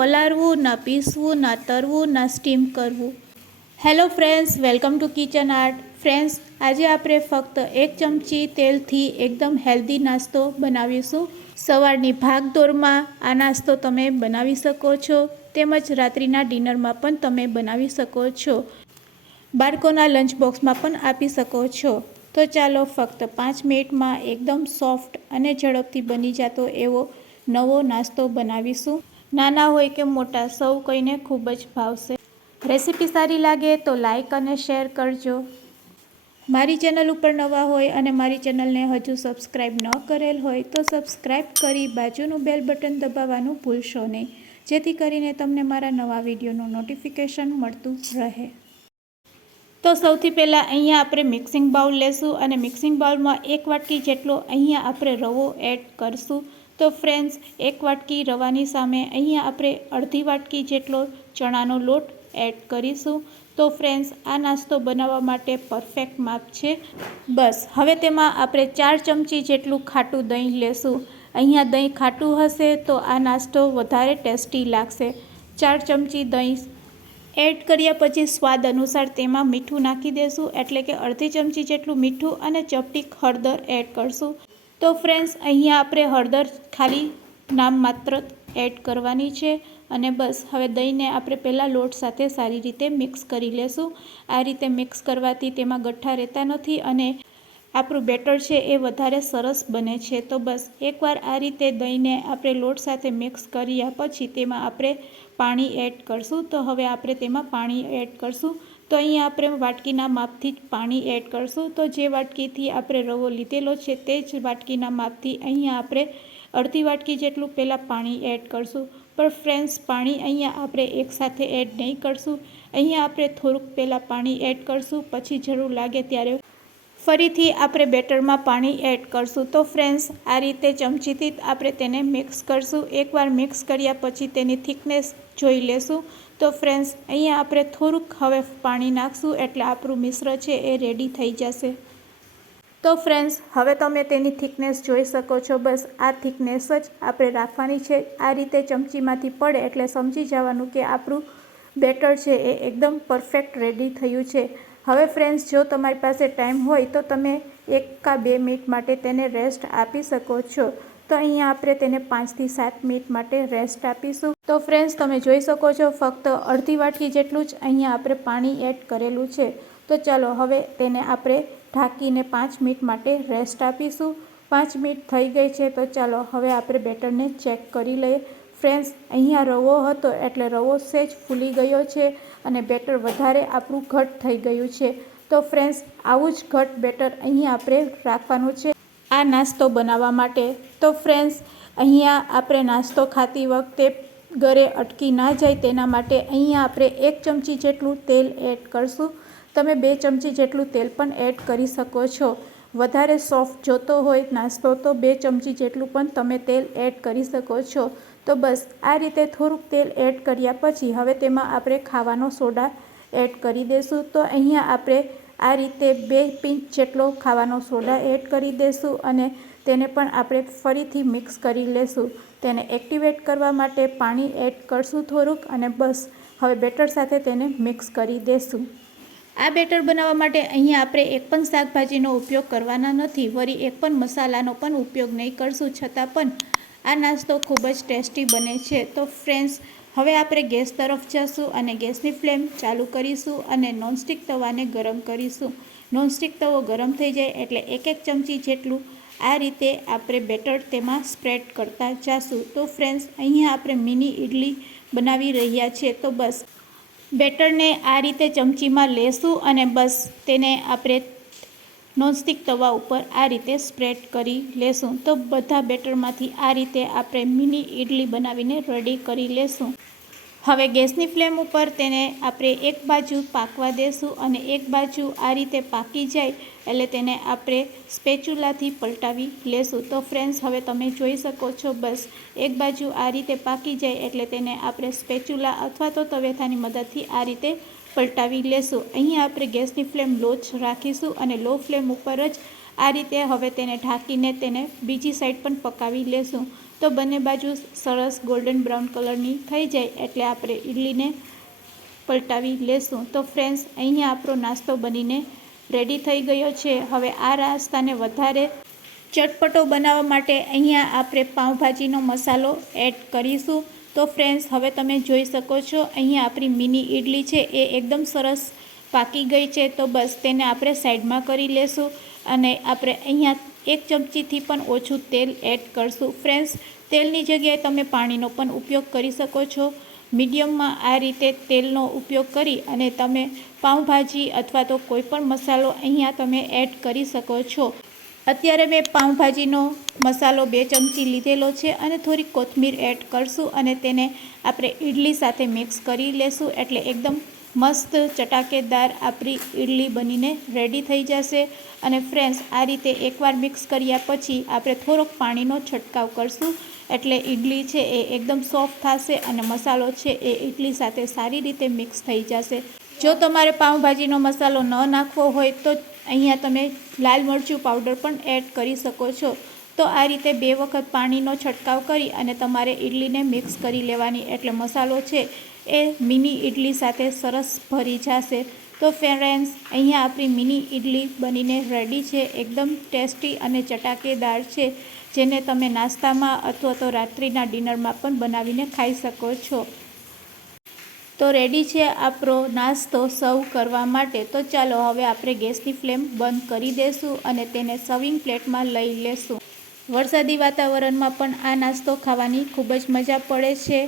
પલાળવું, ના પીસવું, ના તરવું, ના સ્ટીમ કરવું. Hello friends welcome to kitchen art friends આજે આપણે ફક્ત એક ચમચી તેલથી એકદમ હેલ્ધી નાસ્તો બનાવીશું. સવારની ભાગદોડમાં આ નાસ્તો તમે બનાવી શકો છો, તેમજ રાત્રિના ડિનરમાં પણ તમે બનાવી શકો છો. બાળકોના લંચ બોક્સમાં પણ આપી શકો છો. તો ચાલો ફક્ત પાંચ મિનિટમાં એકદમ સોફ્ટ અને ઝડપથી બની જતો એવો નવો નાસ્તો બનાવીશું. નાના હોય કે મોટા, સૌ કોઈને ખૂબ જ ભાવશે. રેસીપી સારી લાગે તો લાઈક અને શેર કરજો. મારી ચેનલ ઉપર નવા હોય અને મારી ચેનલને હજુ સબસ્ક્રાઈબ ન કરેલ હોય તો સબસ્ક્રાઈબ કરી બાજુનું બેલ બટન દબાવવાનું ભૂલશો નહીં. જેથી કરીને તમને મારા નવા વિડીયોનું નોટિફિકેશન મળતું રહે. તો સૌથી પહેલાં અહીંયા આપણે મિક્સિંગ બાઉલ લેશું અને મિક્સિંગ બાઉલમાં એક વાટકી જેટલો અહીંયા આપણે રવો એડ કરશું. તો ફ્રેન્ડ્સ, એક વાટકી રવાની સામે અહીંયા આપણે અડધી વાટકી જેટલો ચણાનો લોટ એડ કરીશું. તો ફ્રેન્ડ્સ, આ નાસ્તો બનાવવા માટે પરફેક્ટ માપ છે. બસ, હવે તેમાં આપણે ચાર ચમચી જેટલું ખાટું દહીં લેશું. અહીંયા દહીં ખાટું હશે તો આ નાસ્તો વધારે ટેસ્ટી લાગશે. ચાર ચમચી દહીં એડ કર્યા પછી સ્વાદ અનુસાર તેમાં મીઠું નાખી દેશું. એટલે કે અડધી ચમચી જેટલું મીઠું અને ચપટી હળદર એડ કરશું. તો ફ્રેન્ડ્સ અહીંયા આપણે હળદર ખાલી નામ માત્ર એડ કરવાની છે અને બસ, હવે દહીંને આપણે પહેલાં લોટ સાથે સારી રીતે મિક્સ કરી લેશું. આ રીતે મિક્સ કરવાથી તેમાં ગઠ્ઠા રહેતા નથી અને આપણું બેટર છે એ વધારે સરસ બને છે. તો બસ, એકવાર આ રીતે દહીંને આપણે લોટ સાથે મિક્સ કર્યા પછી તેમાં આપણે પાણી એડ કરશું. તો હવે આપણે તેમાં પાણી એડ કરશું. તો અહીંયા આપણે વાટકીના માપથી જ પાણી એડ કરશું. તો જે વાટકીથી આપણે રવો લીધેલો છે તે જ વાટકીના માપથી અહીંયા આપણે અડધી વાટકી જેટલું પહેલાં પાણી એડ કરશું. પણ ફ્રેન્ડ્સ, પાણી અહીંયા આપણે એકસાથે એડ નહીં કરશું. અહીંયા આપણે થોડુંક પહેલાં પાણી એડ કરશું, પછી જરૂર લાગે ત્યારે ફરીથી આપણે બેટરમાં પાણી એડ કરશું. તો ફ્રેન્ડ્સ, આ રીતે ચમચીથી આપણે તેને મિક્સ કરશું. એકવાર મિક્સ કર્યા પછી તેની થિકનેસ જોઈ લેશું. તો ફ્રેન્ડ્સ અહીંયા આપણે થોડુંક હવે પાણી નાખશું, એટલે આપણું મિશ્ર છે એ રેડી થઈ જશે. તો ફ્રેન્ડ્સ હવે તમે તેની થિકનેસ જોઈ શકો છો. બસ આ થિકનેસ જ આપણે રાખવાની છે. આ રીતે ચમચીમાંથી પડે એટલે સમજી જવાનું કે આપણું બેટર છે એ એકદમ પરફેક્ટ રેડી થયું છે. હવે ફ્રેન્ડ્સ જો તમારી પાસે ટાઈમ હોય તો તમે એક કા બે મિનિટ માટે તેને રેસ્ટ આપી શકો છો. તો અહીંયા આપણે તેને પાંચથી સાત મિનિટ માટે રેસ્ટ આપીશું. તો ફ્રેન્ડ્સ તમે જોઈ શકો છો, ફક્ત અડધી વાટકી જેટલું જ અહીંયા આપણે પાણી એડ કરેલું છે. તો ચાલો હવે તેને આપણે ઢાંકીને પાંચ મિનિટ માટે રેસ્ટ આપીશું. પાંચ મિનિટ થઈ ગઈ છે, તો ચાલો હવે આપણે બેટરને ચેક કરી લઈએ. ફ્રેન્ડ્સ અહીંયા રવો હતો એટલે રવો સેજ ફૂલી ગયો છે અને બેટર વધારે આપણું ઘટ થઈ ગયું છે. તો ફ્રેન્ડ્સ આવું જ ઘટ બેટર અહીં આપણે રાખવાનું છે. આ નાસ્તો બનાવવા માટે. તો ફ્રેન્ડ્સ અહીંયા આપણે નાસ્તો ખાતી વખતે ઘરે અટકી ના જાય તેના માટે અહીંયા આપણે એક ચમચી જેટલું તેલ એડ કરશું. તમે બે ચમચી જેટલું તેલ પણ એડ કરી શકો છો. વધારે સોફ્ટ જોતો હોય નાસ્તો તો બે ચમચી જેટલું પણ તમે તેલ એડ કરી શકો છો. તો બસ, આ રીતે થોડુંક તેલ એડ કર્યા પછી હવે તેમાં આપણે ખાવાનો સોડા એડ કરી દઈશું તો અહીંયા આપણે આ રીતે બે પિંચ જેટલો ખાવાનો સોડા એડ કરી દઈશું અને તેને પણ આપણે ફરીથી મિક્સ કરી લેશું. તેને એક્ટિવેટ કરવા માટે પાણી એડ કરશું થોડુંક અને બસ, હવે બેટર સાથે તેને મિક્સ કરી દેશું. આ બેટર બનાવવા માટે અહીંયા આપણે એક પણ શાકભાજીનો ઉપયોગ કરવાના નથી, વળી એક પણ મસાલાનો પણ ઉપયોગ નહીં કરશું, છતાં પણ આ નાસ્તો ખૂબ જ ટેસ્ટી બને છે. તો ફ્રેન્ડ્સ હવે આપણે ગેસ તરફ જશું અને ગેસની ફ્લેમ ચાલુ કરીશું અને નોનસ્ટિક તવાને ગરમ કરીશું. નોનસ્ટિક તવો ગરમ થઈ જાય એટલે એક એક ચમચી જેટલું આ રીતે આપણે બેટર તેમાં સ્પ્રેડ કરતા જાશું. તો ફ્રેન્ડ્સ, અહીંયા આપણે મિની ઇડલી બનાવી રહ્યા છીએ. તો બસ બેટરને આ રીતે ચમચીમાં લેશું અને બસ તેને આપણે નોનસ્ટિક તવા ઉપર આ રીતે સ્પ્રેડ કરી લેશું. તો બધા બેટરમાંથી આ રીતે આપણે મિની ઇડલી બનાવીને રેડી કરી લેશું. હવે ગેસની ફ્લેમ ઉપર તેને આપણે એક બાજુ પાકવા દેશું અને એક બાજુ આ રીતે પાકી જાય એટલે તેને આપણે સ્પેચ્યુલાથી પલટાવી લેશું. તો ફ્રેન્ડ્સ હવે તમે જોઈ શકો છો, બસ એક બાજુ આ રીતે પાકી જાય એટલે તેને આપણે સ્પેચ્યુલા અથવા તો તવેથાની મદદથી આ રીતે પલટાવી લેશું. અહીંયા આપણે ગેસની ફ્લેમ લો જ રાખીશું અને લો ફ્લેમ ઉપર જ આ રીતે હવે તેને ઢાંકીને તેને બીજી સાઈડ પણ પકાવી લેશું. તો બંને બાજુ સરસ ગોલ્ડન બ્રાઉન કલરની થઈ જાય એટલે આપણે ઇડલીને પલટાવી લેશું. તો ફ્રેન્ડ્સ અહીંયા આપણો નાસ્તો બનીને રેડી થઈ ગયો છે. હવે આ નાસ્તાને વધારે ચટપટો બનાવવા માટે અહીંયા આપણે પાઉંભાજીનો મસાલો એડ કરીશું. તો ફ્રેન્ડ્સ હવે તમે જોઈ શકો છો, અહીંયા આપણી મિની ઇડલી છે, એ એકદમ સરસ પાકી ગઈ છે, તો બસ તેને આપણે સાઈડમાં કરી લેશું અને આપણે અહીંયા એક ચમચીથી પણ ઓછું તેલ એડ કરશું. ફ્રેન્ડ્સ તેલની જગ્યાએ તમે પાણીનો પણ ઉપયોગ કરી શકો છો. મીડિયમમાં આ રીતે તેલનો ઉપયોગ કરી અને તમે પાઉંભાજી અથવા તો કોઈપણ મસાલો અહીંયા તમે એડ કરી શકો છો. અત્યારે મેં પાઉંભાજીનો મસાલો બે ચમચી લીધેલો છે અને થોડી કોથમીર એડ કરશું અને તેને આપણે ઇડલી સાથે મિક્સ કરી લેશું એટલે એકદમ મસ્ત ચટાકેદાર આપણી ઇડલી બનીને રેડી થઈ જશે. અને ફ્રેન્ડ્સ, આ રીતે એકવાર મિક્સ કર્યા પછી આપણે થોડોક પાણીનો છંટકાવ કરશું એટલે ઇડલી છે એ એકદમ સોફ્ટ થશે અને મસાલો છે એ ઇડલી સાથે સારી રીતે મિક્સ થઈ જશે. જો તમારે પાઉંભાજીનો મસાલો ન નાખવો હોય તો અહીંયા તમે લાલ મરચું પાવડર પણ એડ કરી શકો છો. તો આ રીતે બે વખત પાણીનો છંટકાવ કરી અને તમારે ઇડલીને મિક્સ કરી લેવાની. એટલે મસાલો છે એ મિની ઇડલી સાથે સરસ ભરી જશે. તો ફ્રેન્ડ્સ અહીંયા આપણી મિની ઇડલી બનીને રેડી છે. એકદમ ટેસ્ટી અને ચટાકેદાર છે. જેને તમે નાસ્તામાં અથવા તો રાત્રિના ડિનરમાં પણ બનાવીને ખાઈ શકો છો. તો રેડી છે આપણો નાસ્તો સર્વ કરવા માટે. તો ચાલો હવે આપણે ગેસની ફ્લેમ બંધ કરી દઈશું અને તેને સર્વિંગ પ્લેટમાં લઈ લેશું. વરસાદી વાતાવરણમાં પણ આ નાસ્તો ખાવાની ખૂબ જ મજા પડે છે.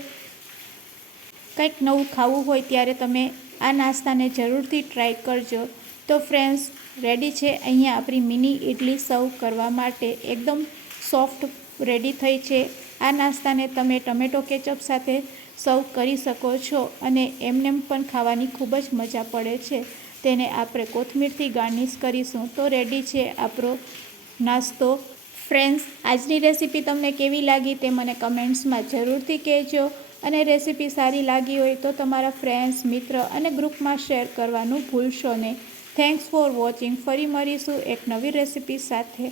કંઈક નવું ખાવું હોય ત્યારે તમે આ નાસ્તાને જરૂરથી ટ્રાય કરજો. તો ફ્રેન્ડ્સ રેડી છે અહીંયા આપણી મિની ઇડલી સર્વ કરવા માટે. એકદમ સોફ્ટ રેડી થઈ છે. આ નાસ્તાને તમે ટમેટો કેચઅપ સાથે સર્વ કરી શકો છો અને એમનેમ પણ ખાવાની ખૂબ જ મજા પડે છે. તેને આપણે કોથમીરથી ગાર્નિશ કરીશું. તો રેડી છે આપણો નાસ્તો. ફ્રેન્ડ્સ આજની રેસીપી તમને કેવી લાગી તે મને કમેન્ટ્સમાં જરૂરથી કહેજો અને રેસીપી સારી લાગી હોય તો તમારા ફ્રેન્ડ્સ મિત્ર અને ગ્રુપમાં શેર કરવાનું ભૂલશો નહીં. થેન્ક્સ ફોર વોચિંગ ફરી મળીશું એક નવી રેસીપી સાથે.